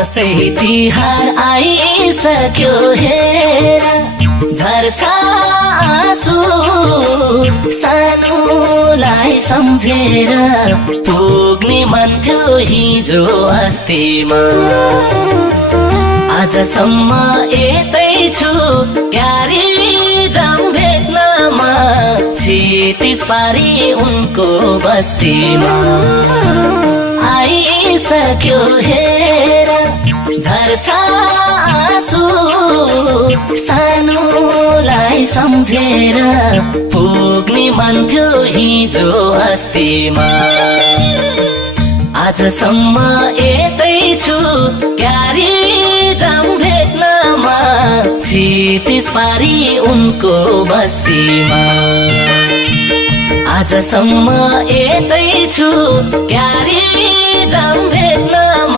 दसैँ तिहार आइसक्यो हेर झर्छ आँसु सानोलाई सम्झेर पुग्ने मन थियो हिजो अस्तिमा आजसम्म यतै छु क्यारी जाम भेट्नमा क्षितिज पारी उनको बस्तीमा आइसक्यो हेर झर्छ आँसु सानोलाई सम्झेर पुग्ने मन थियो हिजो अस्तिमा आजसम्म यतै छु क्यारी जाम भेट्नमा क्षितिज पारी उनको बस्तीमा आजसम्म यतै छु क्यारी जाम भेट्न